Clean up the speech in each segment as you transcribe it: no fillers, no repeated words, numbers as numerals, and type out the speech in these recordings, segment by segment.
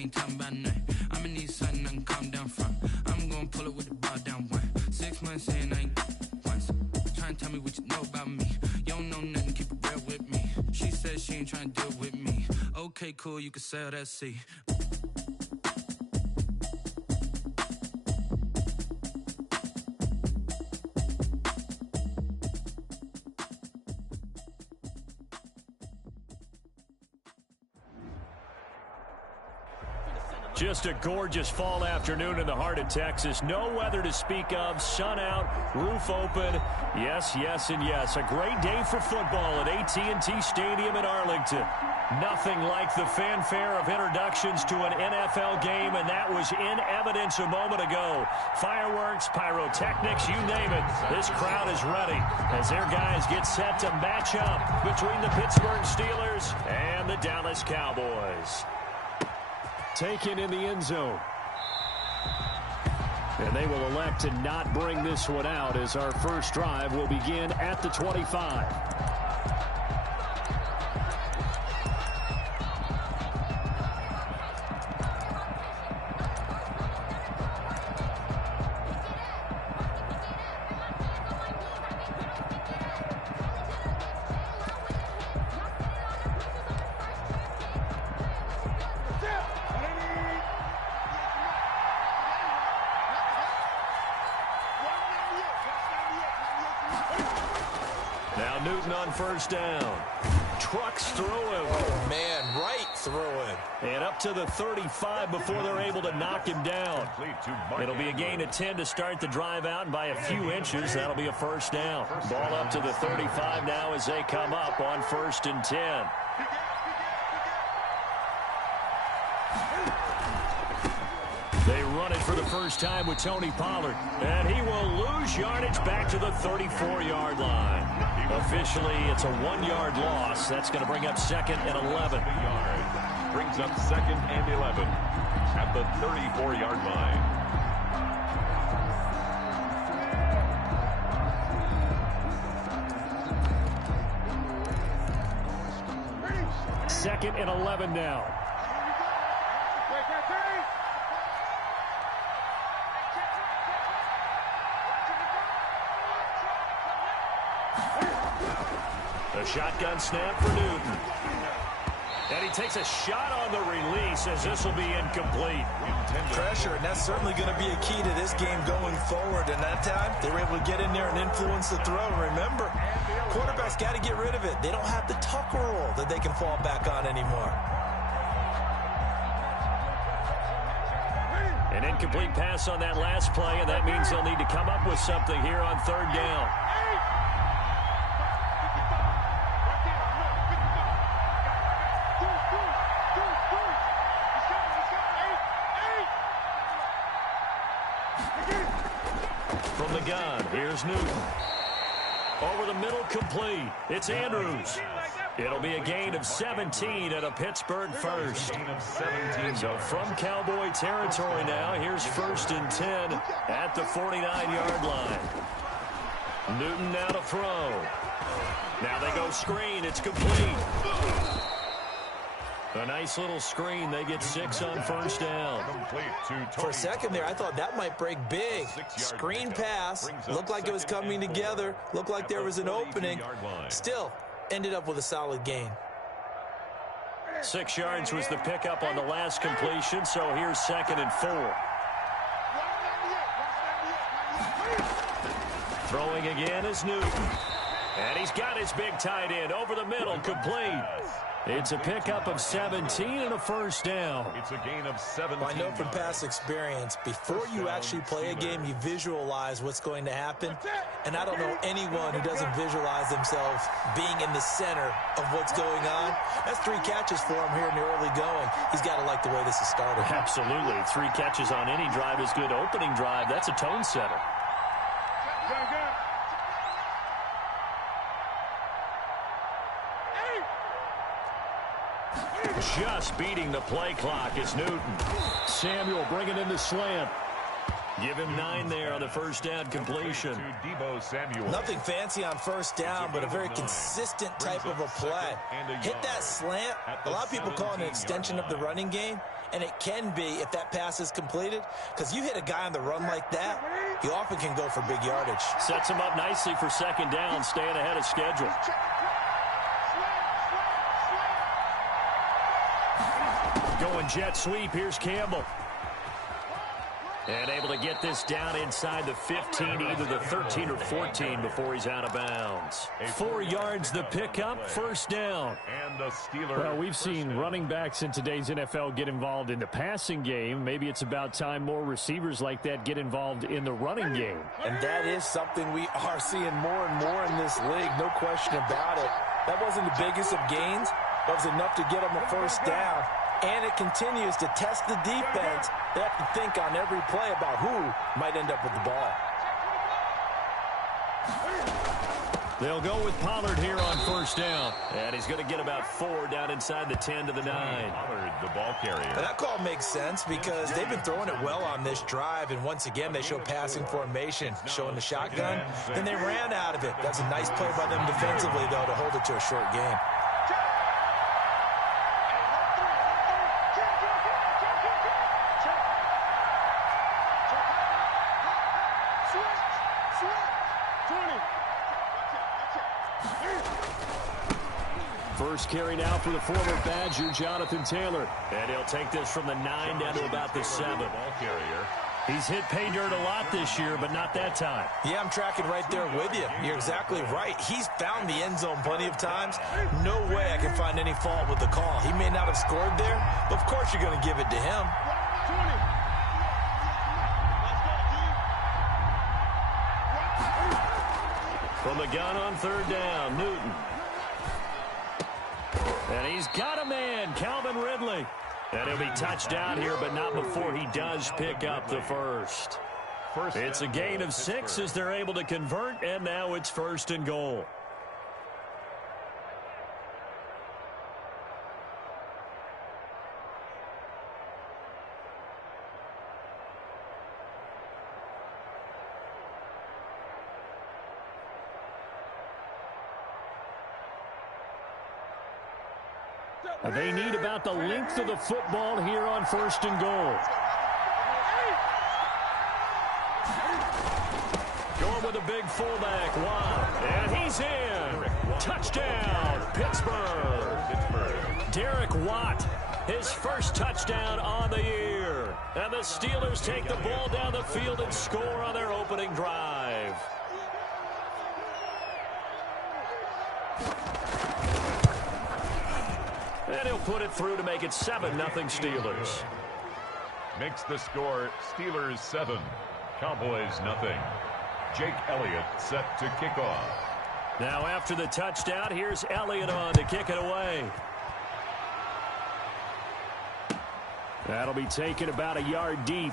ain't talking about nothing. I'ma need something I can calm down from. I'm gonna pull it with the bar down one. 6 months in, I ain't once. Trying to tell me what you know about me. You don't know nothing, keep it real with me. She said she ain't trying to deal with me. Okay, cool, you can sell that seat. Just a gorgeous fall afternoon in the heart of Texas. No weather to speak of. Sun out, roof open. Yes, yes, and yes. A great day for football at AT&T Stadium in Arlington. Nothing like the fanfare of introductions to an NFL game, and that was in evidence a moment ago. Fireworks, pyrotechnics, you name it. This crowd is ready as their guys get set to match up between the Pittsburgh Steelers and the Dallas Cowboys. Taken in the end zone. And they will elect to not bring this one out as our first drive will begin at the 25. Now Newton on first down. Trucks through him. Oh, man, right through him. And up to the 35 before they're able to knock him down. It'll be a gain of 10 to start the drive out, and by a few inches, that'll be a first down. Ball up to the 35 now as they come up on 1st and 10. They run it for the first time with Tony Pollard. And he will lose yardage back to the 34-yard line. Officially, it's a 1-yard loss. That's going to bring up 2nd and 11. Brings up 2nd and 11 at the 34-yard line. Second and 11 now. A shotgun snap for Newton. And he takes a shot on the release as this will be incomplete. Pressure, and that's certainly going to be a key to this game going forward. And that time, they were able to get in there and influence the throw. Remember, quarterbacks got to get rid of it. They don't have the tuck rule that they can fall back on anymore. An incomplete pass on that last play, and that means they'll need to come up with something here on 3rd down. From the gun, here's Newton. Over the middle, complete. It's Andrews. It'll be a gain of 17 and a Pittsburgh first. So from Cowboy territory now, here's 1st and 10 at the 49-yard line. Newton now to throw. Now they go screen. It's complete. A nice little screen. They get 6 on 1st down. For a second there, I thought that might break big. Screen pass. Looked like it was coming together. Looked like there was an opening. Still, ended up with a solid gain. 6 yards was the pickup on the last completion, so here's 2nd and 4. Throwing again is Newton. And he's got his big tight end over the middle, complete. It's a pickup of 17 and a first down. It's a gain of 17. I know from past experience, before you actually play a game, you visualize what's going to happen. And I don't know anyone who doesn't visualize themselves being in the center of what's going on. That's 3 catches for him here in the early going. He's got to like the way this is started. Absolutely. 3 catches on any drive is good. Opening drive, that's a tone setter. Just beating the play clock is Newton. Samuel bringing in the slant. Give him 9 there on the first down completion. Nothing fancy on first down, but a very consistent type of a play. Hit that slant. A lot of people call it an extension of the running game, and it can be if that pass is completed, because you hit a guy on the run like that, he often can go for big yardage. Sets him up nicely for second down, staying ahead of schedule. Going jet sweep, here's Campbell. And able to get this down inside the 15, either the 13 or 14 before he's out of bounds. 4 yards the pickup, first down. Well, we've seen running backs in today's NFL get involved in the passing game. Maybe it's about time more receivers like that get involved in the running game. And that is something we are seeing more and more in this league, no question about it. That wasn't the biggest of gains, but it was enough to get them a first down. And it continues to test the defense. They have to think on every play about who might end up with the ball. They'll go with Pollard here on first down. And he's going to get about 4 down inside the 10 to the 9. Pollard, the ball carrier. And that call makes sense because they've been throwing it well on this drive. And once again, they show passing formation, showing the shotgun. Then they ran out of it. That's a nice play by them defensively, though, to hold it to a short game. First carry now for the former Badger, Jonathan Taylor. And he'll take this from the 9 down to about the 7. Ball carrier. He's hit pay dirt a lot this year, but not that time. Yeah, I'm tracking right there with you. You're exactly right. He's found the end zone plenty of times. No way I can find any fault with the call. He may not have scored there, but of course you're going to give it to him. From the gun on third down, Newton. And he's got a man, Calvin Ridley. And he'll be touched down here, but not before he does pick up the first. It's a gain of 6 as they're able to convert, and now it's first and goal. They need about the length of the football here on first and goal. Going with a big fullback. Wow. And he's in. Touchdown, Pittsburgh. Derek Watt, his first touchdown on the year. And the Steelers take the ball down the field and score on their opening drive. And he'll put it through to make it 7-0 Steelers. Makes the score Steelers 7, Cowboys 0. Jake Elliott set to kick off. Now after the touchdown, here's Elliott on to kick it away. That'll be taken about a yard deep.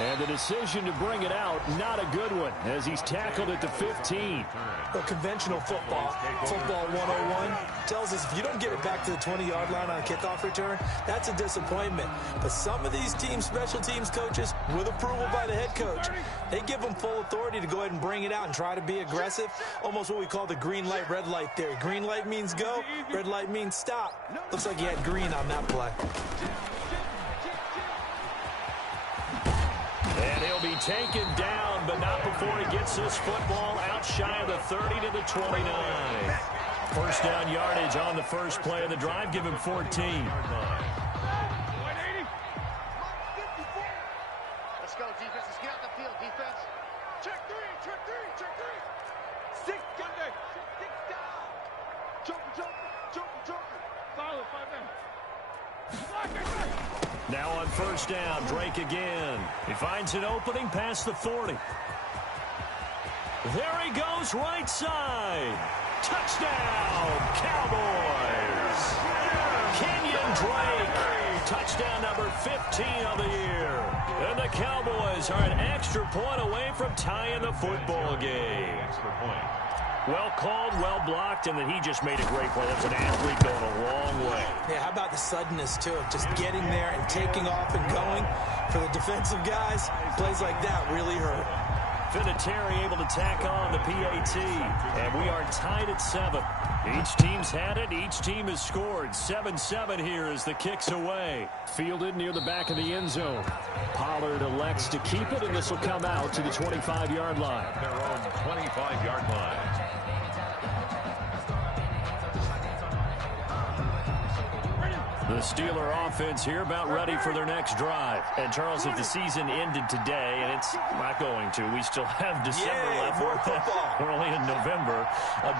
And the decision to bring it out, not a good one, as he's tackled at the 15. Well, conventional football 101, tells us if you don't get it back to the 20-yard line on a kickoff return, that's a disappointment. But some of these teams, special teams coaches, with approval by the head coach, they give them full authority to go ahead and bring it out and try to be aggressive, almost what we call the green light, red light theory. Green light means go, red light means stop. Looks like he had green on that play. And he'll be taken down, but not before he gets this football out shy of the 30 to the 29. First down yardage on the first play of the drive. Give him 14. Let's go, defense. Let's get out the field, defense. Check three, check three, check three. 6 down. 6 down. Joker. Follow, 5 down. Now on first down, Drake again. He finds an opening past the 40. There he goes, right side. Touchdown, Cowboys. Kenyon Drake, touchdown number 15 of the year. And the Cowboys are an extra point away from tying the football game. Extra point. Well called, well blocked, and then he just made a great play. That's an athlete going a long way. Yeah, how about the suddenness, too, of just getting there and taking off and going? For the defensive guys, plays like that really hurt. Vinatieri able to tack on the PAT, and we are tied at 7. Each team's had it. Each team has scored. 7-7 here as the kick's away. Fielded near the back of the end zone. Pollard elects to keep it, and this will come out to the 25-yard line. Their own 25-yard line. The Steeler offense here about ready for their next drive. And, Charles, if the season ended today, and it's not going to, we still have December left. More football. We're only in November.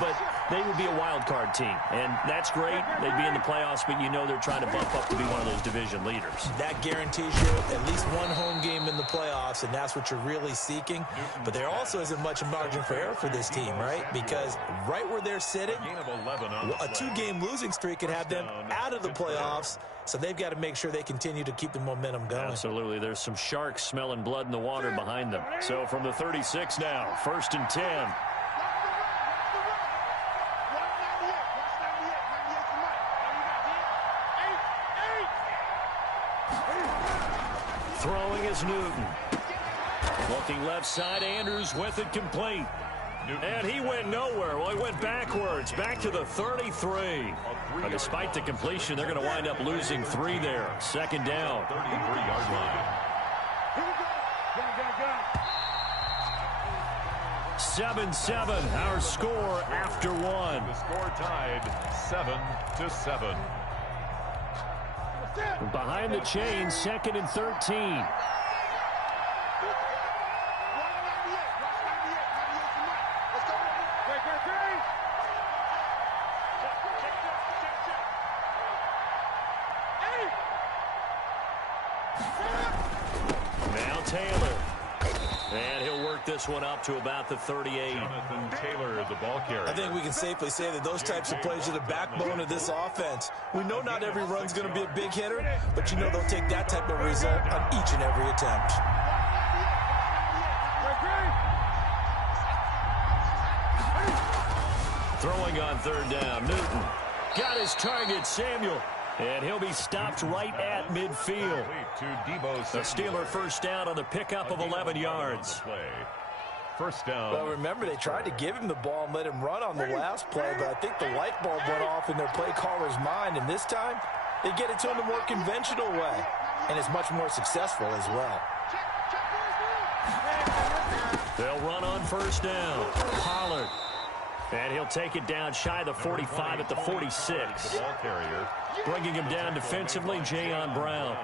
But they would be a wild card team. And that's great. They'd be in the playoffs, but you know they're trying to bump up to be one of those division leaders. That guarantees you at least one home game in the playoffs, and that's what you're really seeking. But there also isn't much margin for error for this team, right? Because right where they're sitting, a 2-game losing streak could have them out of the playoffs. So they've got to make sure they continue to keep the momentum going. Absolutely. There's some sharks smelling blood in the water behind them. So from the 36 now, 1st and 10. Throwing is Newton. Looking left side, Andrews with it complete. And he went nowhere. Well, he went backwards, back to the 33. But despite the completion, they're going to wind up losing 3 there. 2nd down. 33-yard line. 7-7, our score after 1. The score tied 7-7. Behind the chain, 2nd and 13. Now Taylor. And he'll work this one up to about the 38. Jonathan Taylor, the ball carrier. I think we can safely say that those types of plays are the backbone of this offense. We know not every run's going to be a big hitter, but you know they'll take that type of result on each and every attempt. Throwing on 3rd down, Newton. Got his target, Samuel. And he'll be stopped right at midfield. The Steeler first down on the pickup of 11 yards. First down. Well, remember, they tried to give him the ball and let him run on the last play, but I think the light bulb went off in their play caller's mind, and this time they get it to him the more conventional way, and it's much more successful as well. They'll run on 1st down. Pollard. And he'll take it down shy of the 45 at the 46. The ball carrier. Bringing him down defensively, Jayon Brown.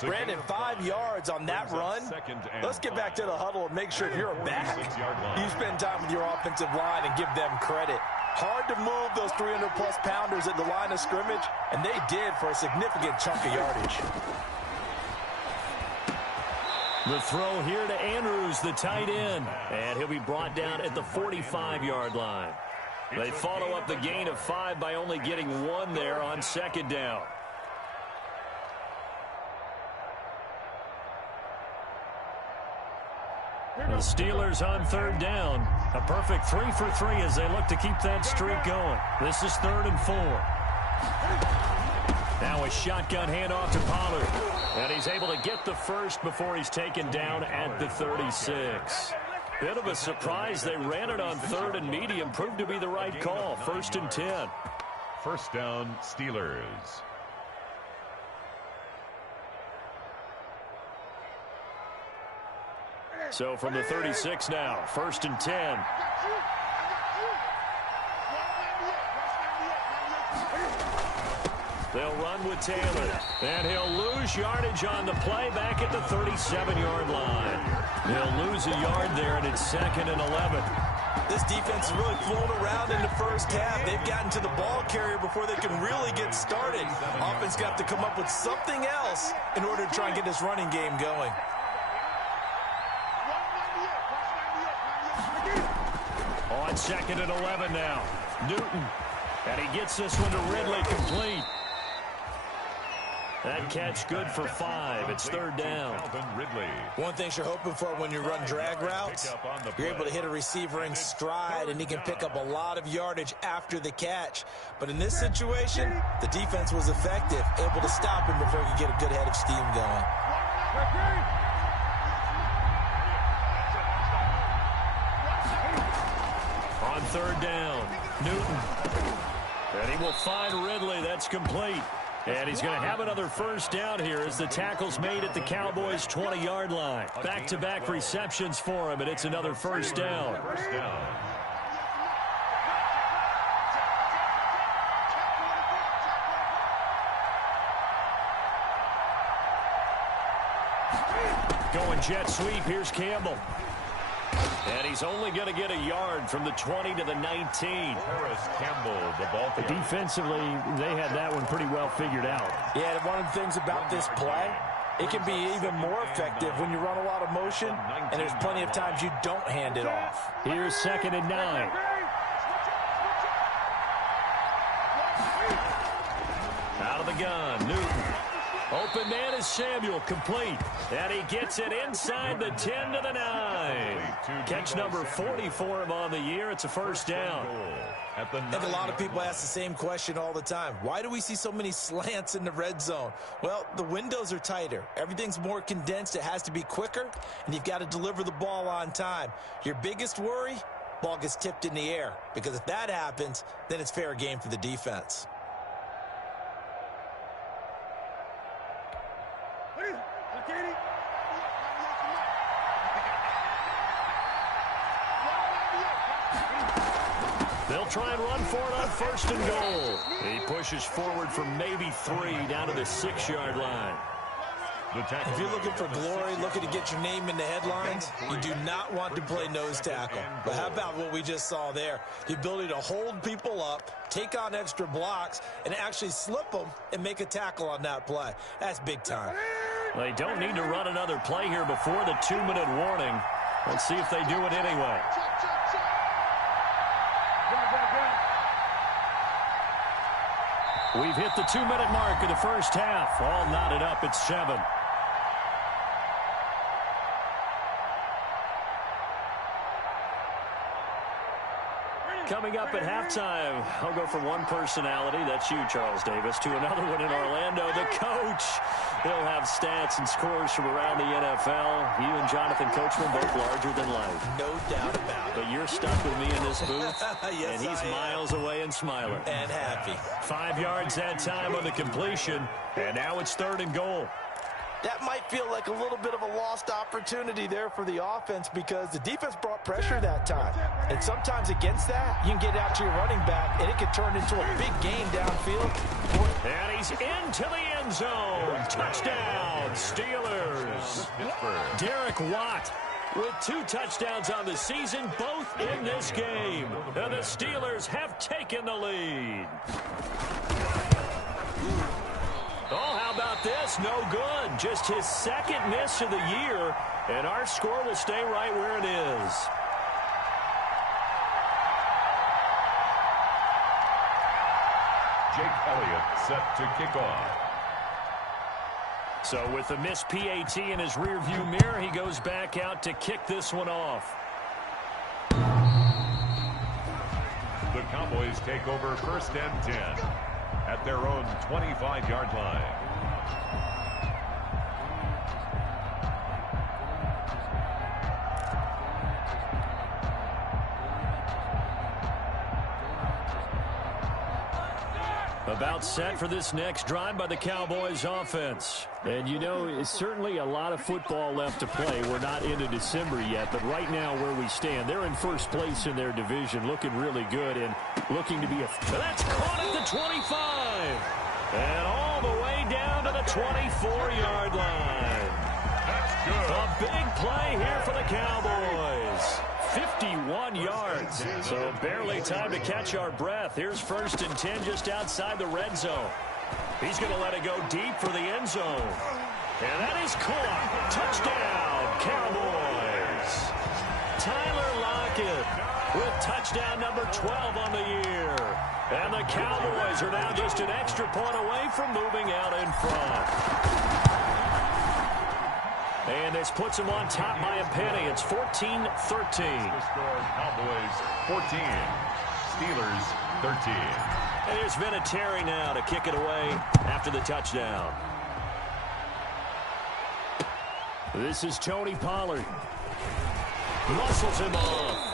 Brandon, 5 yards on that run. Let's get back to the huddle and make sure you're back. You spend time with your offensive line and give them credit. Hard to move those 300-plus pounders at the line of scrimmage, and they did for a significant chunk of yardage. The throw here to Andrews, the tight end. And he'll be brought down at the 45-yard line. They follow up the gain of 5 by only getting 1 there on 2nd down. The Steelers on 3rd down. A perfect 3 for 3 as they look to keep that streak going. This is 3rd and 4. Now a shotgun handoff to Pollard. And he's able to get the first before he's taken down at the 36. Bit of a surprise. They ran it on 3rd and medium. Proved to be the right call. 1st and 10. First down, Steelers. So from the 36 now, 1st and 10. They'll run with Taylor, and he'll lose yardage on the play back at the 37-yard line. He'll lose a yard there, and it's 2nd and 11. This defense has really flown around in the first half. They've gotten to the ball carrier before they can really get started. Offense got to come up with something else in order to try and get this running game going. On 2nd and 11 now, Newton. And he gets this one to Ridley complete. That catch good for 5. It's third down. One thing you're hoping for when you run drag routes, you're able to hit a receiver in stride, and he can pick up a lot of yardage after the catch. But in this situation, the defense was effective, able to stop him before he could get a good head of steam going. On third down, Newton. And he will find Ridley. That's complete. And he's going to have another first down here as the tackle's made at the Cowboys' 20-yard line. Back-to-back receptions for him, and it's another first down. Going jet sweep. Here's Campbell. And he's only going to get a yard from the 20 to the 19. Campbell, the ball. Defensively, they had that one pretty well figured out. Yeah, and one of the things about this play, it can be even more effective when you run a lot of motion, and there's plenty of times you don't hand it off. Here's 2nd and 9. Out of the gun, Newton. Open man is Samuel, complete. And he gets it inside the 10 to the 9. Catch number 40 for him on the year. It's a first down. I think a lot of people ask the same question all the time. Why do we see so many slants in the red zone? Well, the windows are tighter. Everything's more condensed. It has to be quicker, and you've got to deliver the ball on time. Your biggest worry, ball gets tipped in the air, because if that happens, then it's fair game for the defense. They'll try and run for it on 1st and goal. He pushes forward for maybe 3 down to the 6-yard line. If you're looking for glory, looking to get your name in the headlines, you do not want to play nose tackle. But how about what we just saw there? The ability to hold people up, take on extra blocks, and actually slip them and make a tackle on that play. That's big time. They don't need to run another play here before the 2-minute warning. Let's see if they do it anyway. We've hit the 2-minute mark of the first half. All knotted up at 7. Coming up at halftime, I'll go from one personality, that's you, Charles Davis, to another one in Orlando, the coach. He'll have stats and scores from around the NFL. You and Jonathan Coachman both larger than life. No doubt about it. But you're stuck with me in this booth, yes, and he's miles away and smiling. And happy. 5 yards that time on the completion, and now it's 3rd and goal. That might feel like a little bit of a lost opportunity there for the offense, because the defense brought pressure that time. And sometimes against that, you can get out to your running back, and it can turn into a big game downfield. And he's into the end zone. Touchdown, Steelers. Derek Watt with 2 touchdowns on the season, both in this game. And the Steelers have taken the lead. Oh, how about this? No good. Just his 2nd miss of the year, and our score will stay right where it is. Jake Elliott set to kick off. So with the missed PAT in his rearview mirror, he goes back out to kick this one off. The Cowboys take over 1st and 10 at their own 25-yard line. About set for this next drive by the Cowboys offense. And you know, it's certainly a lot of football left to play. We're not into December yet, but right now where we stand, they're in 1st place in their division, looking really good and looking to be a... That's caught at the 25. And all the way down to the 24-yard line. That's good. A big play here for the Cowboys. 51 yards, so barely time to catch our breath. Here's 1st and 10 just outside the red zone. He's going to let it go deep for the end zone. And that is caught. Touchdown, Cowboys. Tyler Lockett with touchdown number 12 on the year. And the Cowboys are now just an extra point away from moving out in front. And this puts them on top by a penny. It's 14-13. The score, Cowboys 14, Steelers 13. And here's Vinatieri now to kick it away after the touchdown. This is Tony Pollard. Muscles him off.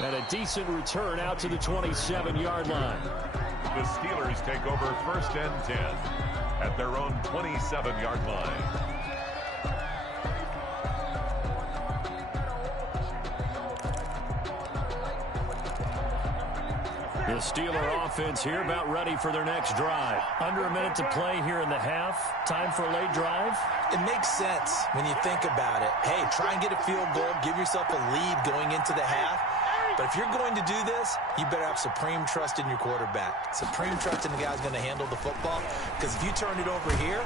And a decent return out to the 27-yard line. The Steelers take over first and 10 at their own 27-yard line. The Steeler offense here about ready for their next drive. Under a minute to play here in the half. Time for a late drive. It makes sense when you think about it. Hey, try and get a field goal. Give yourself a lead going into the half. But if you're going to do this, you better have supreme trust in your quarterback. Supreme trust in the guy who's going to handle the football. Because if you turn it over here,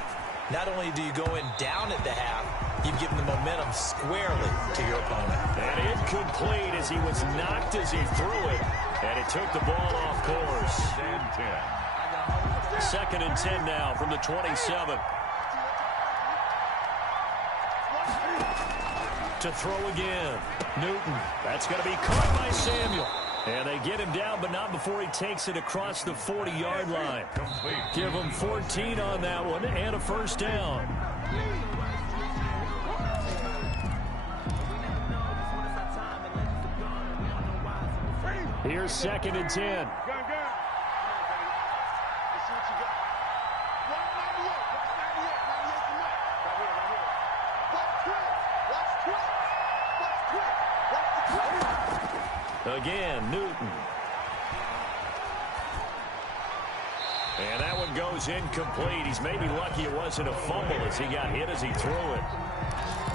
not only do you go in down at the half, you've given the momentum squarely to your opponent. And incomplete as he was knocked as he threw it. And it took the ball off course. And 10. Second and 10 now from the 27. To throw again. Newton. That's going to be caught by Samuel. And they get him down, but not before he takes it across the 40-yard line. Complete. Give him 14 on that one and a first down. Here's second and 10. Again, Newton. And that one goes incomplete. He's maybe lucky it wasn't a fumble as he got hit as he threw it.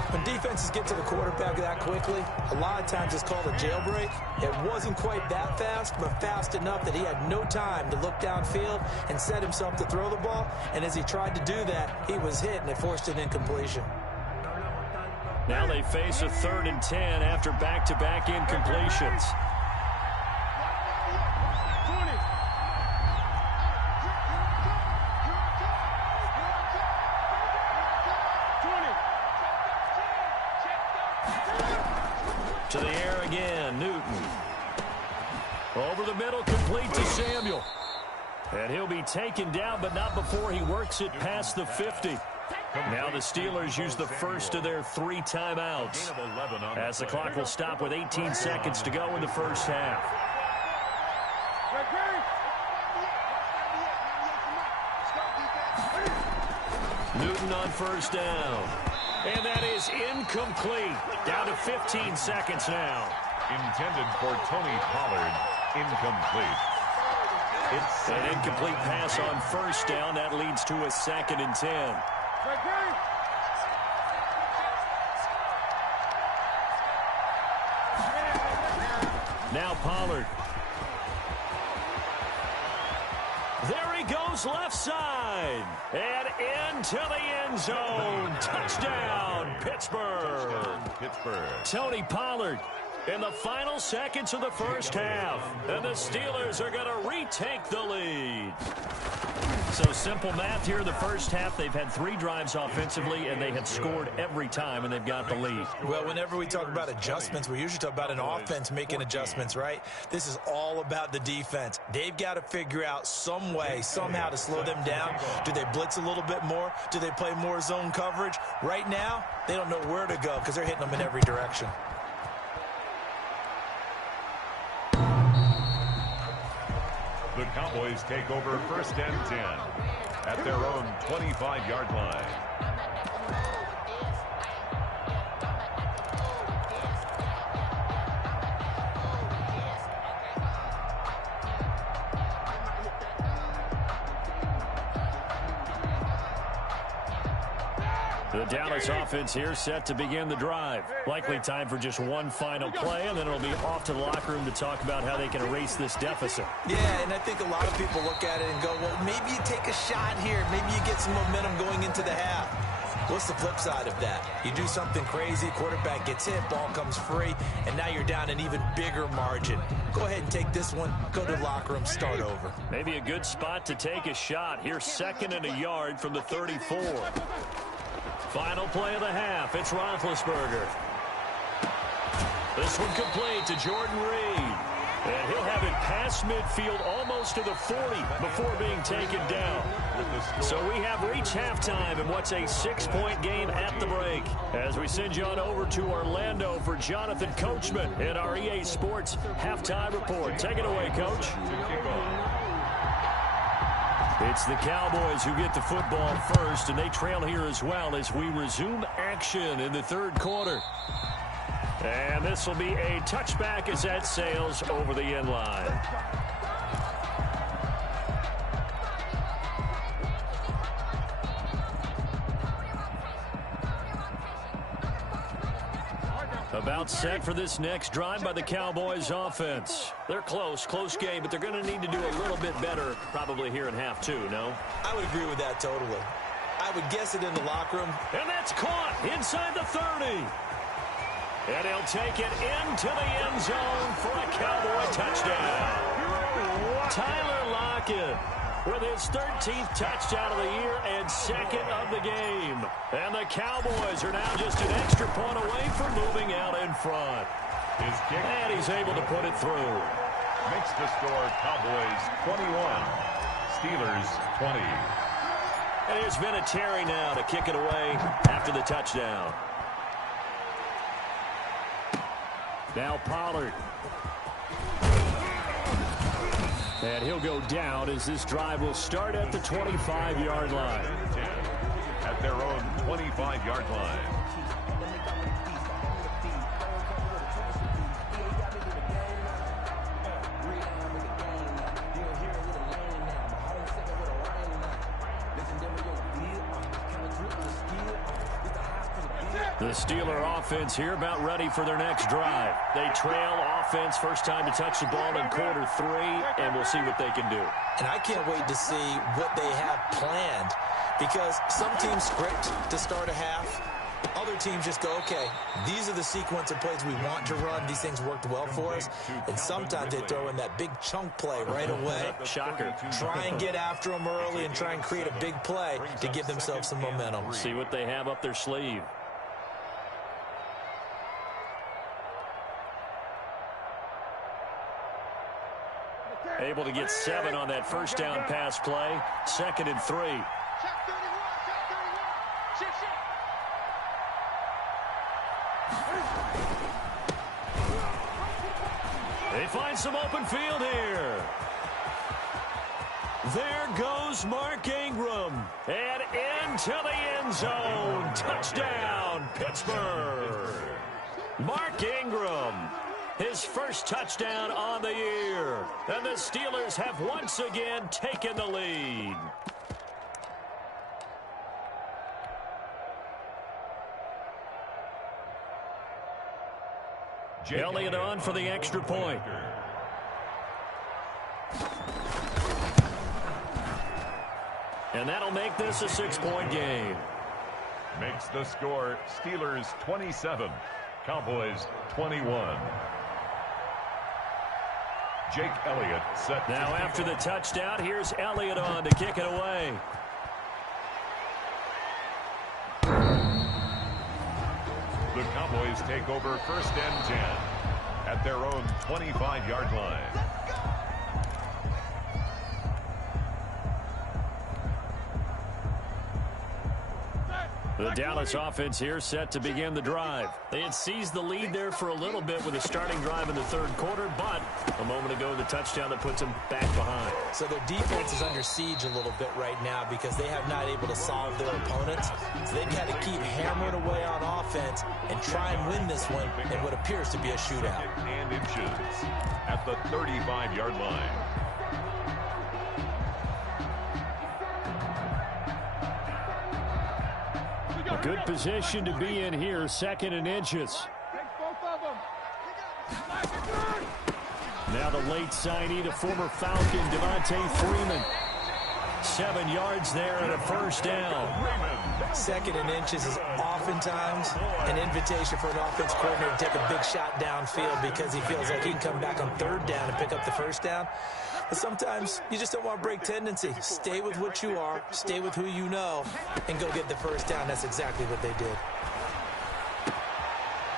When defenses get to the quarterback that quickly, a lot of times it's called a jailbreak. It wasn't quite that fast, but fast enough that he had no time to look downfield and set himself to throw the ball. And as he tried to do that, he was hit, and it forced an incompletion. Now they face a 3rd and 10 after back-to-back incompletions. To the air again, Newton. Over the middle, complete to Samuel. And he'll be taken down, but not before he works it past the 50. Now the Steelers use the first of their 3 timeouts, as the clock will stop with 18 seconds to go in the first half. Newton on first down. And that is incomplete. Down to 15 seconds now. Intended for Tony Pollard. Incomplete. It's an incomplete pass on first down. That leads to a 2nd and 10. Now Pollard. There he goes left side. And into the end zone. Touchdown, Pittsburgh. Touchdown, Pittsburgh. Tony Pollard in the final seconds of the first half. And the Steelers are going to retake the lead. So simple math here in the first half. They've had 3 drives offensively, and they have scored every time, and they've got the lead. Well, whenever we talk about adjustments, we usually talk about an offense making adjustments, right? This is all about the defense. They've got to figure out some way, somehow to slow them down. Do they blitz a little bit more? Do they play more zone coverage? Right now, they don't know where to go because they're hitting them in every direction. The Cowboys take over first and 10 at their own 25-yard line. The Dallas offense here set to begin the drive. Likely time for just one final play, and then it'll be off to the locker room to talk about how they can erase this deficit. Yeah, and I think a lot of people look at it and go, well, maybe you take a shot here. Maybe you get some momentum going into the half. What's the flip side of that? You do something crazy, quarterback gets hit, ball comes free, and now you're down an even bigger margin. Go ahead and take this one, go to the locker room, start over. Maybe a good spot to take a shot. Here's 2nd and a yard from the 34. Final play of the half. It's Roethlisberger. This one complete to Jordan Reed. And he'll have it past midfield almost to the 40 before being taken down. So we have reached halftime in what's a 6-point game at the break. As we send you on over to Orlando for Jonathan Coachman in our EA Sports Halftime Report. Take it away, Coach. It's the Cowboys who get the football first, and they trail here as well as we resume action in the third quarter. And this will be a touchback as that sails over the end line. About set for this next drive by the Cowboys offense. They're close game, but they're going to need to do a little bit better probably here in half two, no? I would agree with that totally. I would guess it in the locker room. And that's caught inside the 30. And he'll take it into the end zone for a Cowboy touchdown. Tyler Lockett with his 13th touchdown of the year and 2nd of the game. And the Cowboys are now just an extra point away from moving out in front. His kick. And he's able to put it through. Makes the score Cowboys 21, Steelers 20. And here's Vinatieri now to kick it away after the touchdown. Now Pollard. And he'll go down as this drive will start at the 25-yard line. At their own 25-yard line. The Steeler offense here about ready for their next drive. They trail offense, first time to touch the ball in quarter 3, and we'll see what they can do. And I can't wait to see what they have planned, because some teams script to start a half. Other teams just go, okay, these are the sequence of plays we want to run. These things worked well for us. And sometimes they throw in that big chunk play right away. Shocker. Try and get after them early and try and create a big play to give themselves some momentum. See what they have up their sleeve. Able to get 7 on that first down pass play. 2nd and 3. Check 31, check 31. Shift, shift. They find some open field here. There goes Mark Ingram. And into the end zone. Touchdown, Pittsburgh. Mark Ingram. His first touchdown on the year. And the Steelers have once again taken the lead. Elliott on for the extra point. And that'll make this a 6-point game. Makes the score Steelers 27, Cowboys 21. Jake Elliott set. Now after the touchdown, here's Elliott on to kick it away. The Cowboys take over 1st and 10 at their own 25-yard line. The Dallas offense here set to begin the drive. They had seized the lead there for a little bit with a starting drive in the third quarter, but a moment ago the touchdown that puts them back behind. So their defense is under siege a little bit right now because they have not able to solve their opponents. So they've got to keep hammering away on offense and try and win this one in what appears to be a shootout. And inches at the 35-yard line. A good position to be in here, 2nd and inches. Now the late signee, the former Falcon, Devontae Freeman. 7 yards there and a first down. 2nd and inches is oftentimes an invitation for an offense coordinator to take a big shot downfield because he feels like he can come back on 3rd down and pick up the first down. But sometimes you just don't want to break tendency. Stay with what you are, stay with who you know, and go get the first down. That's exactly what they did.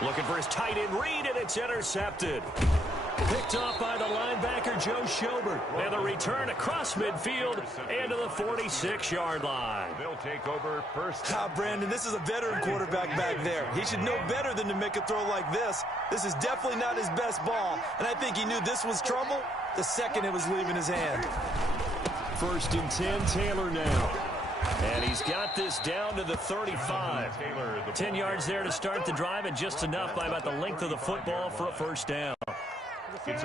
Looking for his tight end read, and it's intercepted. Picked off by the linebacker, Joe Schobert. And the return across midfield and to the 46-yard line. They'll take over first. Brandon, this is a veteran quarterback back there. He should know better than to make a throw like this. This is definitely not his best ball, and I think he knew this was trouble the second it was leaving his hand. 1st and 10, Taylor now. And he's got this down to the 35. 10 yards there to start the drive, and just enough by about the length of the football for a first down.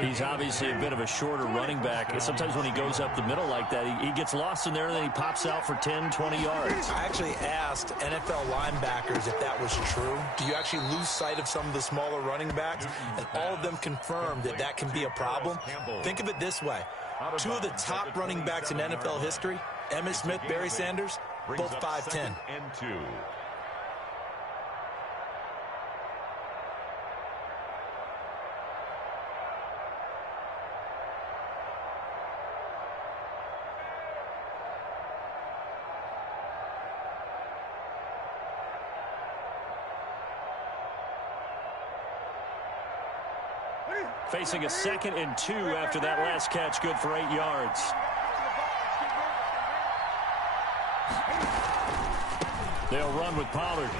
He's obviously a bit of a shorter running back. Sometimes when he goes up the middle like that, he gets lost in there, and then he pops out for 10, 20 yards. I actually asked NFL linebackers if that was true. Do you actually lose sight of some of the smaller running backs? And all of them confirmed that that can be a problem. Think of it this way. 2 of the top running backs in NFL history, Emmitt Smith, Barry Sanders, both 5'10". And 2. Facing a 2nd and 2 after that last catch, good for 8 yards. They'll run with Pollard.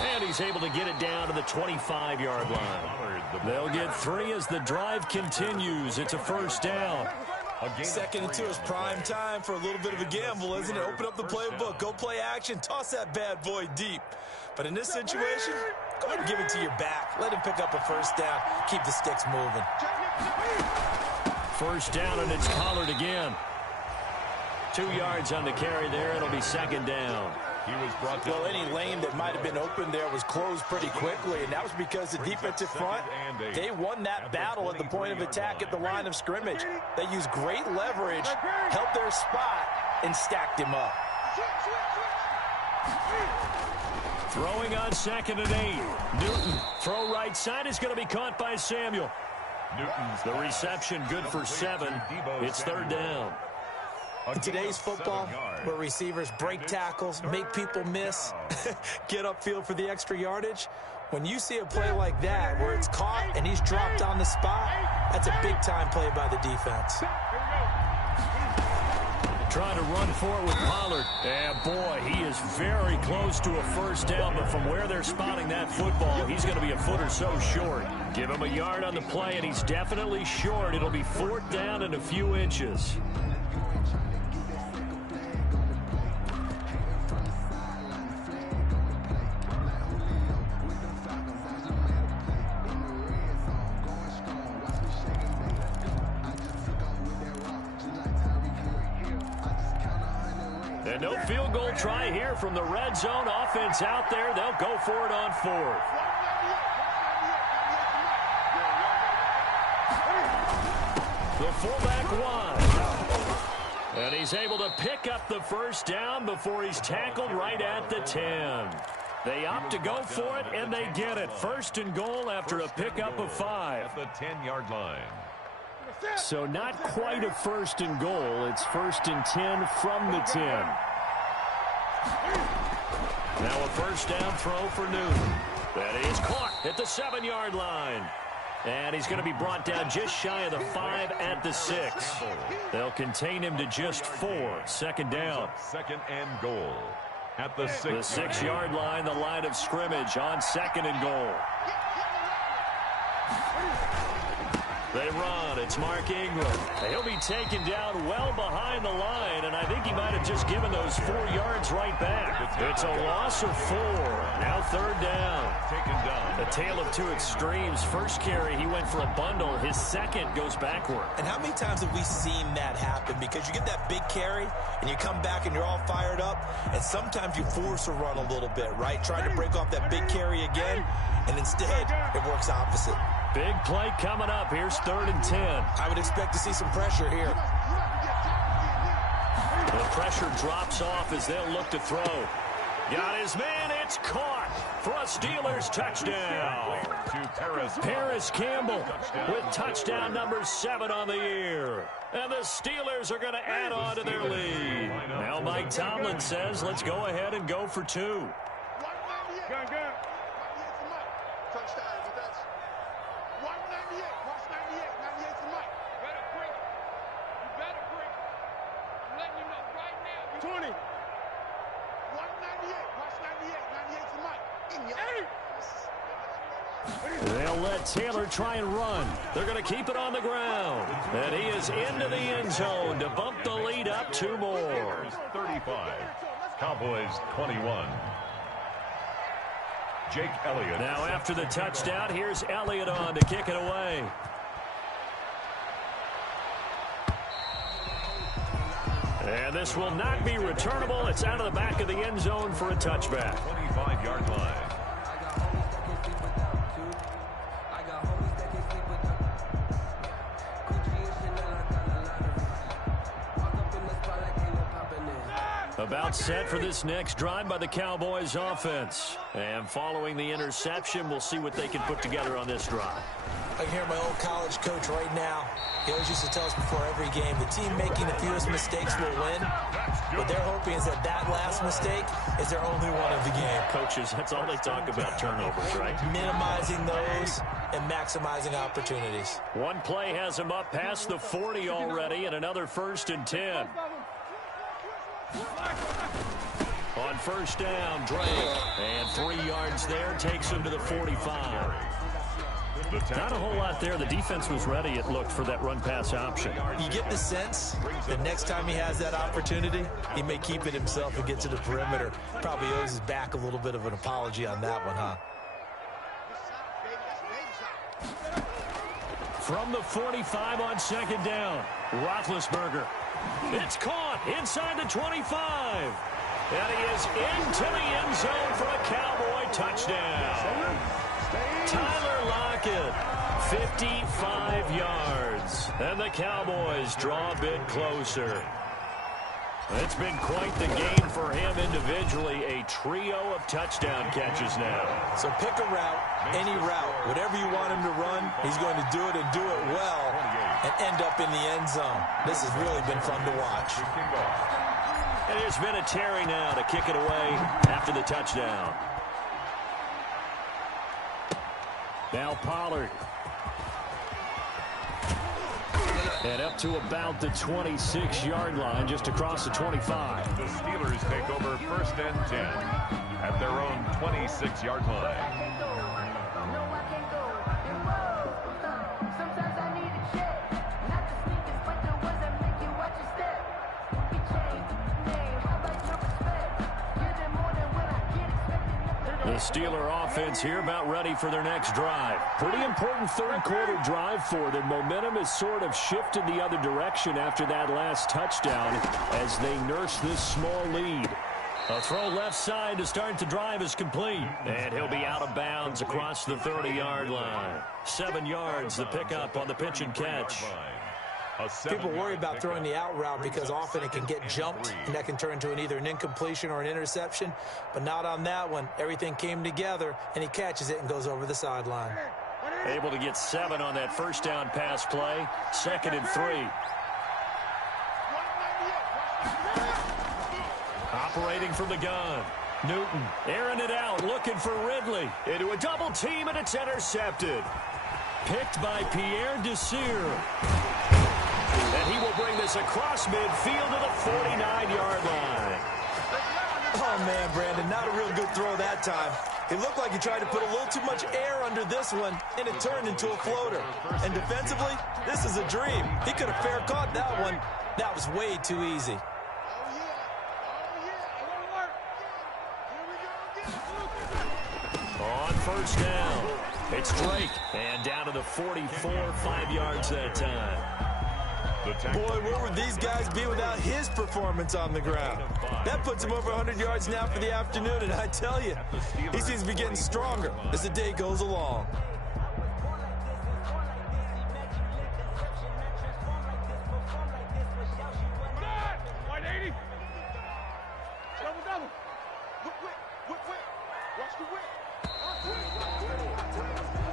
And he's able to get it down to the 25-yard line. They'll get 3 as the drive continues. It's a first down. 2nd and 2 is prime time for a little bit of a gamble, isn't it? Open up the playbook, go play action, toss that bad boy deep. But in this situation, go ahead and give it to your back. Let him pick up a first down. Keep the sticks moving. First down, and it's Pollard again. 2 yards on the carry there. It'll be 2nd down. He was brought down. Well, any lane that might have been open there was closed pretty quickly, and that was because the defensive front, they won that battle at the point of attack at the line of scrimmage. They used great leverage, held their spot, and stacked him up. Throwing on 2nd and 8. Newton, throw right side, is going to be caught by Samuel. Newton's the reception good for 7. It's 3rd down. In today's football, where receivers break tackles, make people miss, get upfield for the extra yardage, when you see a play like that where it's caught and he's dropped on the spot, that's a big-time play by the defense. Trying to run for it with Pollard. And, boy, he is very close to a first down, but from where they're spotting that football, he's going to be a foot or so short. Give him a yard on the play, and he's definitely short. It'll be 4th down and a few inches. And no field goal try here from the red zone. Offense out there. They'll go for it on 4th. The fullback wide. And he's able to pick up the first down before he's tackled right at the 10. They opt to go for it, and they get it. 1st and goal after a pickup of 5. At the 10-yard line. So not quite a 1st and goal. It's 1st and 10 from the 10. Now a first down throw for Newton. That is caught at the 7-yard line. And he's going to be brought down just shy of the 5 at the 6. They'll contain him to just 4. 2nd down. 2nd and goal. At the 6. The 6-yard line, the line of scrimmage on 2nd and goal. They run. It's Mark Ingram. He'll be taken down well behind the line, and I think he might have just given those 4 yards right back. It's a loss of 4. Now 3rd down. Taken down. A tale of 2 extremes. First carry, he went for a bundle. His second goes backward. And how many times have we seen that happen? Because you get that big carry, and you come back and you're all fired up, and sometimes you force a run a little bit, right? Trying to break off that big carry again, and instead it works opposite. Big play coming up. Here's 3rd and 10. I would expect to see some pressure here. The pressure drops off as they'll look to throw. Got his man. It's caught for a Steelers touchdown. Paris Campbell with touchdown number 7 on the year. And the Steelers are going to add on to their lead. Now Mike Tomlin says, let's go ahead and go for 2. Touchdown, defense. 198. Watch 98. 98 to Mike. Better break. You better break. I'm letting you know right now. 20. 198. Watch 98. 98 to Mike. In your They'll let Taylor try and run. They're going to keep it on the ground. And he is into the end zone to bump the lead up 2 more. 35. Cowboys 21. Jake Elliott. Now after the touchdown, here's Elliott on to kick it away. And this will not be returnable. It's out of the back of the end zone for a touchback. 25-yard line. About set for this next drive by the Cowboys offense. And following the interception, we'll see what they can put together on this drive. I can hear my old college coach right now. He always used to tell us before every game, the team making the fewest mistakes will win. What they're hoping is that last mistake is their only one of the game. Coaches, that's all they talk about, turnovers, right? Minimizing those and maximizing opportunities. One play has him up past the 40 already, and another 1st and 10. On first down, Drake. And 3 yards there takes him to the 45. Not a whole lot there. The defense was ready, it looked, for that run-pass option. You get the sense that next time he has that opportunity, he may keep it himself and get to the perimeter. Probably owes his back a little bit of an apology on that one, huh? From the 45 on 2nd down, Roethlisberger. It's caught inside the 25. And he is into the end zone for a Cowboy touchdown. Tyler Lockett, 55 yards. And the Cowboys draw a bit closer. It's been quite the game for him individually. A trio of touchdown catches now. So pick a route, any route. Whatever you want him to run, he's going to do it and do it well and end up in the end zone. This has really been fun to watch. And there's been a Terry now to kick it away after the touchdown. Now Pollard. And up to about the 26-yard line, just across the 25. The Steelers take over 1st and 10 at their own 26-yard line. The Steeler offense here about ready for their next drive. Pretty important 3rd quarter drive for them. Momentum has sort of shifted the other direction after that last touchdown as they nurse this small lead. A throw left side to start the drive is complete. And he'll be out of bounds across the 30-yard line. 7 yards the pickup on the pitch and catch. People worry about throwing the out route because often it can get jumped, and that can turn into either an incompletion or an interception. But not on that one. Everything came together, and he catches it and goes over the sideline. Able to get 7 on that first down pass play. 2nd and 3. Operating from the gun. Newton airing it out, looking for Ridley. Into a double team, and it's intercepted. Picked by Pierre Desir. And he will bring this across midfield to the 49-yard line. Oh, man, Brandon, not a real good throw that time. It looked like he tried to put a little too much air under this one, and it turned into a floater. And defensively, this is a dream. He could have fair caught that one. That was way too easy. On first down, it's Drake. And down to the 44, 5 yards that time. Boy, where would these guys be without his performance on the ground? That puts him over 100 yards now for the afternoon, and I tell you, he seems to be getting stronger as the day goes along. White 80.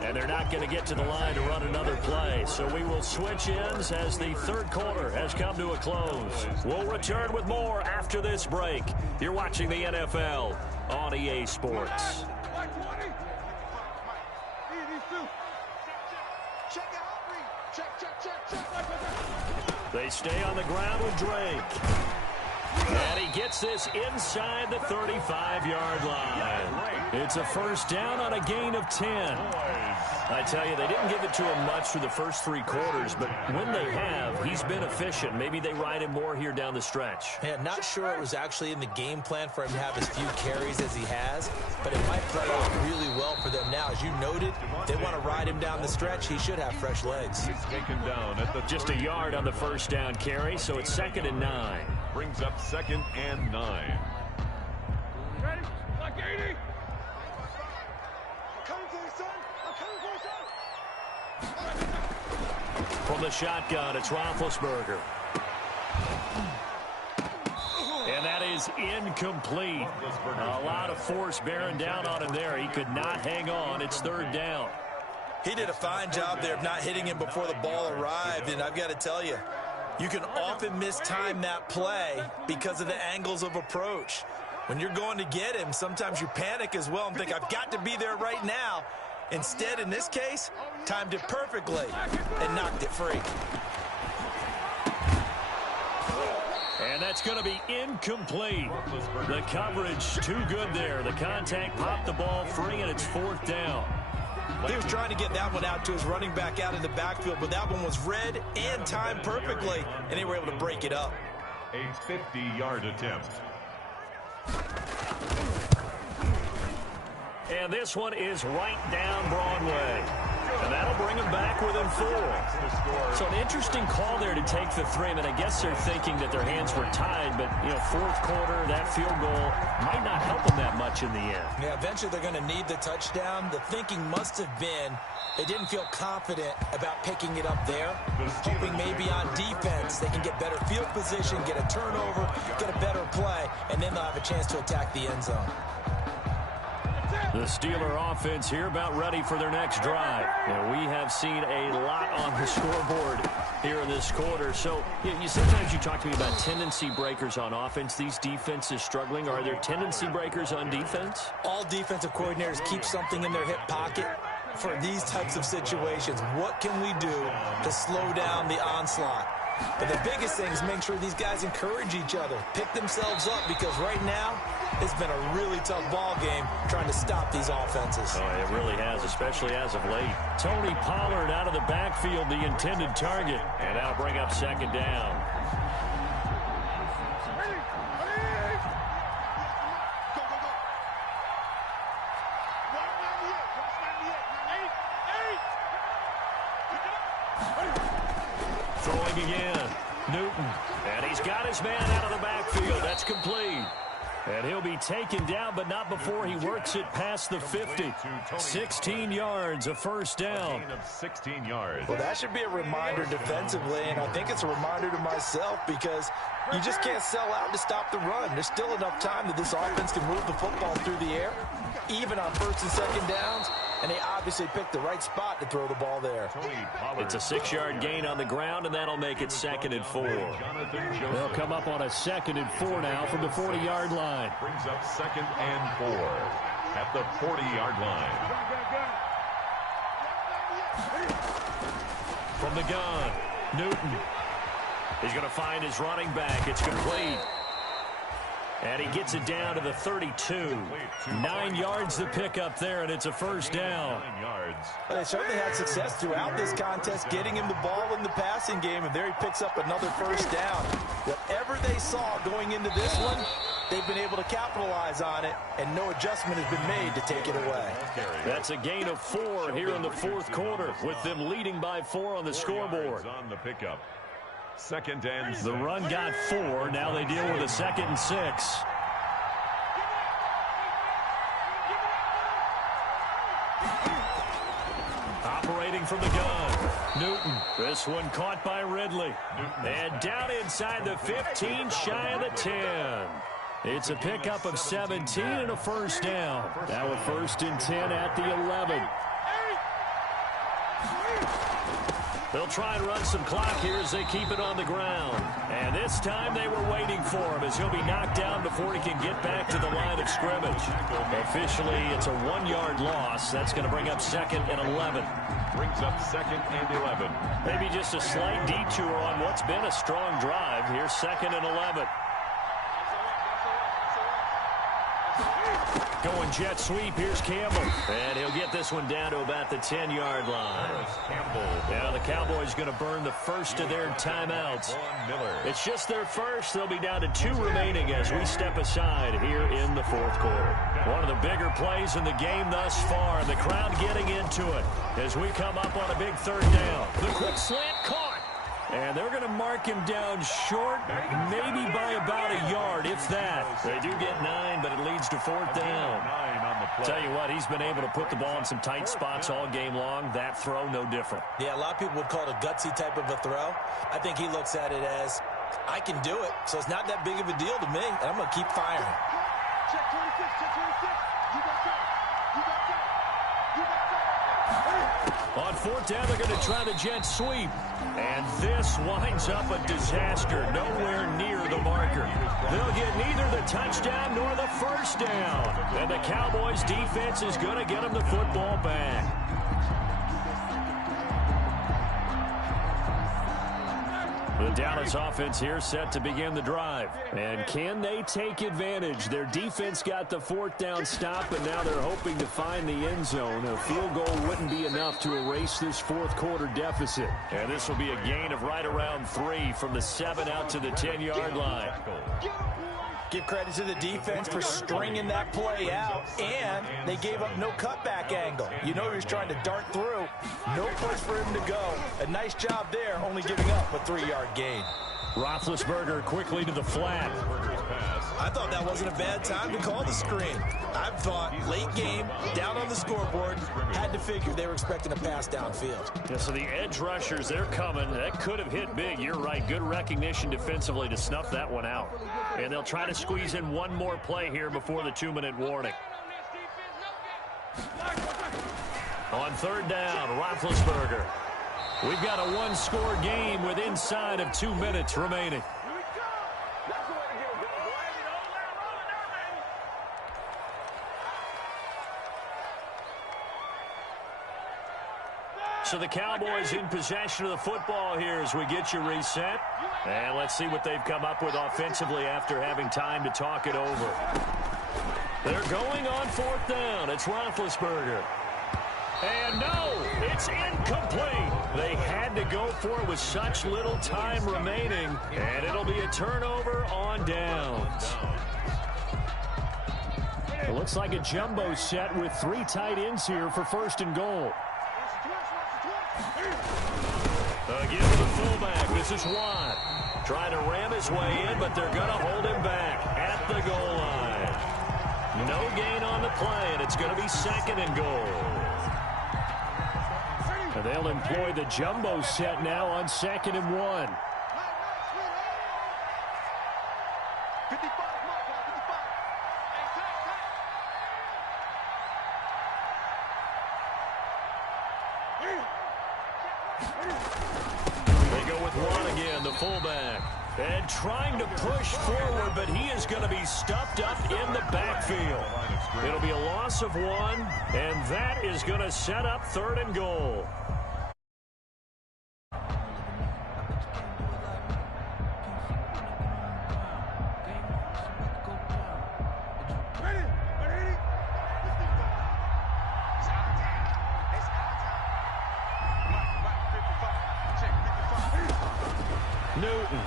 And they're not going to get to the line to run another play. So we will switch ends as the third quarter has come to a close. We'll return with more after this break. You're watching the NFL on EA Sports. They stay on the ground with Drake. And he gets this inside the 35-yard line. It's a first down on a gain of 10. I tell you, they didn't give it to him much through the first 3 quarters, but when they have, he's been efficient. Maybe they ride him more here down the stretch. Yeah, not sure it was actually in the game plan for him to have as few carries as he has, but it might play out really well for them now. As you noted, they want to ride him down the stretch. He should have fresh legs. He's taken down at the just a yard on the first down carry, so it's 2nd and 9. Brings up 2nd and 9. Ready? Like 80. I'm coming for you, son. I'm coming for you, son. From the shotgun, it's Roethlisberger. And that is incomplete. A lot of force bearing down on him there. He could not hang on. It's 3rd down. He did a fine job there of not hitting him before the ball arrived, and I've got to tell you, you can often mistime that play because of the angles of approach. When you're going to get him, sometimes you panic as well and think, I've got to be there right now. Instead, in this case, timed it perfectly and knocked it free. And that's going to be incomplete. The coverage too good there. The contact popped the ball free, and it's 4th down. He was trying to get that one out to his running back out in the backfield, but that one was read and timed perfectly, and they were able to break it up. A 50-yard attempt. And this one is right down Broadway. And that'll bring him back within 4. So an interesting call there to take the 3. I mean, I guess they're thinking that their hands were tied, but, you know, 4th quarter, that field goal might not help them that much in the end. Yeah, eventually they're going to need the touchdown. The thinking must have been they didn't feel confident about picking it up there, hoping maybe on defense they can get better field position, get a turnover, get a better play, and then they'll have a chance to attack the end zone. The Steeler offense here about ready for their next drive. And we have seen a lot on the scoreboard here in this quarter. So sometimes you talk to me about tendency breakers on offense. These defenses struggling. Are there tendency breakers on defense? All defensive coordinators keep something in their hip pocket for these types of situations. What can we do to slow down the onslaught? But the biggest thing is make sure these guys encourage each other, pick themselves up, because right now it's been a really tough ball game trying to stop these offenses. Oh, it really has, especially as of late. Tony Pollard out of the backfield, the intended target, and that'll bring up 2nd down. Throwing again, Newton, and he's got his man out of the backfield. That's complete. And he'll be taken down, but not before he works it past the 50. 16 yards, a first down. 16 yards. Well, that should be a reminder defensively, and I think it's a reminder to myself because you just can't sell out to stop the run. There's still enough time that this offense can move the football through the air, even on 1st and 2nd downs, and they obviously picked the right spot to throw the ball there. It's a 6-yard gain on the ground, and that'll make it 2nd and 4. They'll come up on a 2nd and 4 now from the 40-yard line. Brings up 2nd and 4 at the 40-yard line. From the gun, Newton. He's going to find his running back. It's complete. And he gets it down to the 32. 9 yards to pick up there, and it's a first down. 9 yards. Well, they certainly had success throughout this contest, getting him the ball in the passing game, and there he picks up another first down. Whatever they saw going into this one, they've been able to capitalize on it, and no adjustment has been made to take it away. That's a gain of 4 here in the 4th quarter, with them leading by 4 on the scoreboard. On the pickup. 2nd and 6. The run got 4. Now they deal with a 2nd and 6. Operating from the gun, Newton. This one caught by Ridley. And down inside the 15, shy of the 10. It's a pickup of 17 and a first down. Now with 1st and 10 at the 11. They'll try and run some clock here as they keep it on the ground. And this time they were waiting for him as he'll be knocked down before he can get back to the line of scrimmage. Officially, it's a 1-yard loss. That's going to bring up 2nd and 11. Brings up 2nd and 11. Maybe just a slight detour on what's been a strong drive. Here's 2nd and 11. Going jet sweep. Here's Campbell. And he'll get this one down to about the 10-yard line. Yeah, the Cowboys going to burn the first of their timeouts. It's just their first. They'll be down to 2 remaining as we step aside here in the 4th quarter. One of the bigger plays in the game thus far. The crowd getting into it as we come up on a big 3rd down. The quick slant caught. And they're going to mark him down short, maybe by about a yard, if that. They do get 9, but it leads to 4th down. Tell you what, he's been able to put the ball in some tight spots all game long. That throw, no different. Yeah, a lot of people would call it a gutsy type of a throw. I think he looks at it as, I can do it, so it's not that big of a deal to me, and I'm going to keep firing. Check 26, check 26. You got that. You got that. You got that. On 4th down, they're going to try the jet sweep. And this winds up a disaster, nowhere near the marker. They'll get neither the touchdown nor the first down. And the Cowboys' defense is going to get them the football back. The Dallas offense here set to begin the drive. And can they take advantage? Their defense got the 4th down stop, and now they're hoping to find the end zone. A field goal wouldn't be enough to erase this 4th quarter deficit. And this will be a gain of right around 3 from the 7 out to the 10-yard line. Give credit to the defense for stringing that play out, and they gave up no cutback angle. You know he was trying to dart through. No place for him to go. A nice job there, only giving up a 3-yard gain. Roethlisberger quickly to the flat. I thought that wasn't a bad time to call the screen. I thought late game, down on the scoreboard, had to figure they were expecting a pass downfield. Yeah, so the edge rushers, they're coming. That could have hit big. You're right. Good recognition defensively to snuff that one out. And they'll try to squeeze in one more play here before the 2-minute warning. On 3rd down, Roethlisberger. We've got a 1-score game with inside of 2 minutes remaining. So the Cowboys in possession of the football here as we get you reset. And let's see what they've come up with offensively after having time to talk it over. They're going on 4th down. It's Roethlisberger. And no, it's incomplete. They had to go for it with such little time remaining. And it'll be a turnover on downs. It looks like a jumbo set with 3 tight ends here for 1st and goal. Again to the fullback. This is Watt. Trying to ram his way in, but they're going to hold him back at the goal line. No gain on the play, and it's going to be 2nd and goal. And they'll employ the jumbo set now on 2nd and 1. They go with Watt again, the fullback. And trying to push forward, but he is going to be stuffed up in the backfield. It'll be a loss of 1, and that is going to set up 3rd and goal. Newton.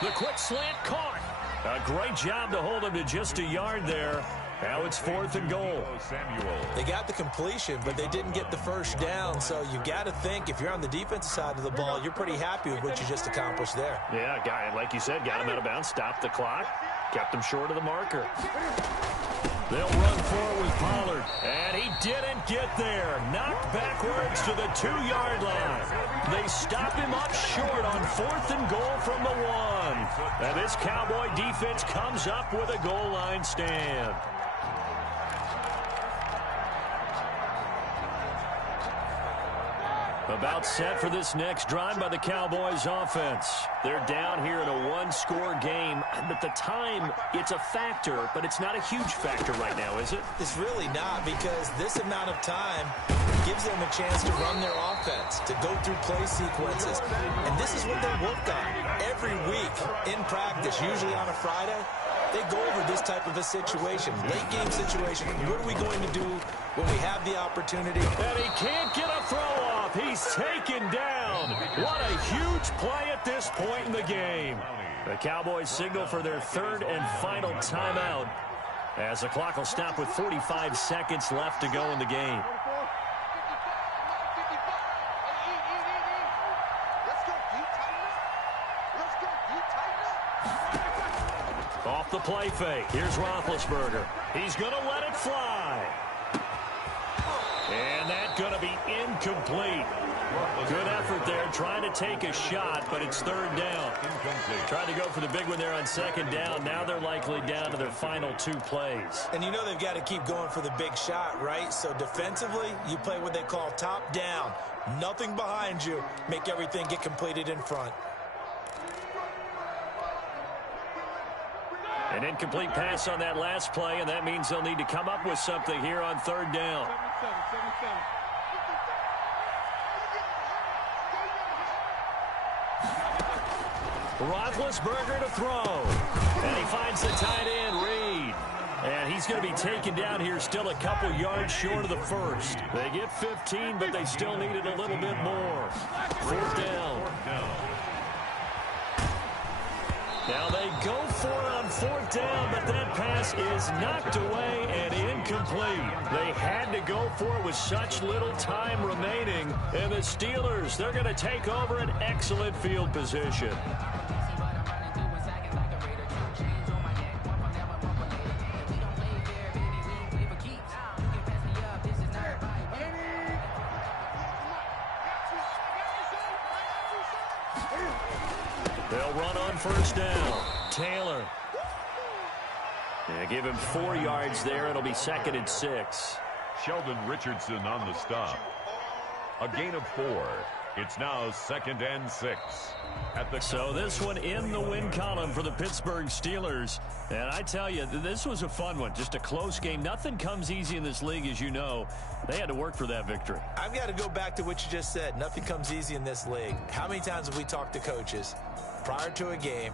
The quick slant caught. A great job to hold him to just a yard there. Now it's 4th and goal. They got the completion, but they didn't get the first down. So you got to think if you're on the defensive side of the ball, you're pretty happy with what you just accomplished there. Yeah, like you said, got him out of bounds, stopped the clock, kept him short of the marker. They'll run forward with Pollard, and he didn't get there. Knocked backwards to the 2-yard line. They stop him up short on 4th and goal from the 1. And this Cowboy defense comes up with a goal line stand. About set for this next drive by the Cowboys offense. They're down here in a one-score game. But the time, it's a factor, but it's not a huge factor right now, is it? It's really not, because this amount of time gives them a chance to run their offense, to go through play sequences. And this is what they work on every week in practice, usually on a Friday. They go over this type of a situation, late-game situation. What are we going to do when we have the opportunity? And he can't get a throw off. He's taken down. What a huge play at this point in the game. The Cowboys signal for their third and final timeout as the clock will stop with 45 seconds left to go in the game. Off the play fake. Here's Roethlisberger. He's going to let it fly. And that's going to be incomplete. Good effort there, trying to take a shot, but it's third down. Tried to go for the big one there on second down. Now they're likely down to their final two plays. And you know they've got to keep going for the big shot, right? So defensively, you play what they call top down. Nothing behind you. Make everything get completed in front. An incomplete pass on that last play, and that means they'll need to come up with something here on third down. Roethlisberger to throw. And he finds the tight end, Reed. And he's going to be taken down here, still a couple yards short of the first. They get 15, but they still need it a little bit more. Fourth down. Now they go for it on fourth down, but that pass is knocked away and incomplete. They had to go for it with such little time remaining. And the Steelers, they're going to take over an excellent field position. They'll run on first down. Taylor. They give him 4 yards there. It'll be second and 6. Sheldon Richardson on the stop. A gain of 4. It's now second and 6. So this one in the win column for the Pittsburgh Steelers. And I tell you, this was a fun one. Just a close game. Nothing comes easy in this league, as you know. They had to work for that victory. I've got to go back to what you just said. Nothing comes easy in this league. How many times have we talked to coaches prior to a game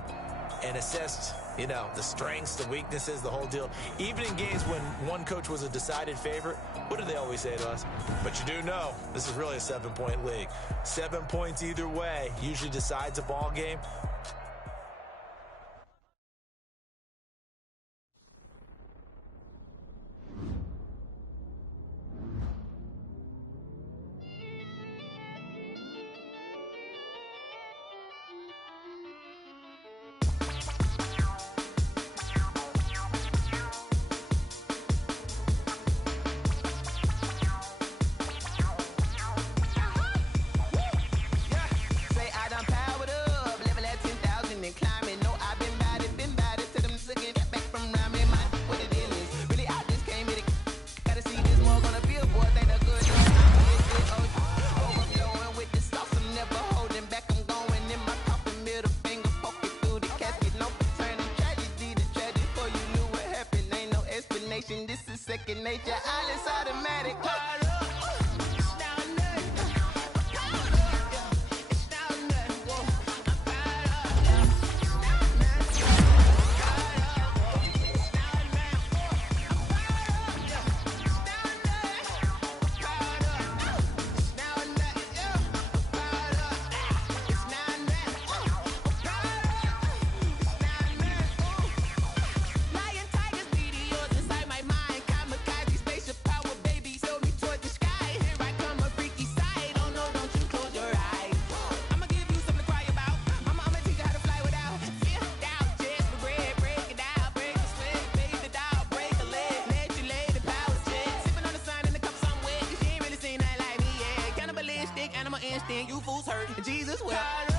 and assessed, the strengths, the weaknesses, the whole deal? Even in games when one coach was a decided favorite, what do they always say to us? But you do know this is really a 7-point league. 7 points either way usually decides a ball game. Instinct, animal instinct, you fools hurt. Jesus, well.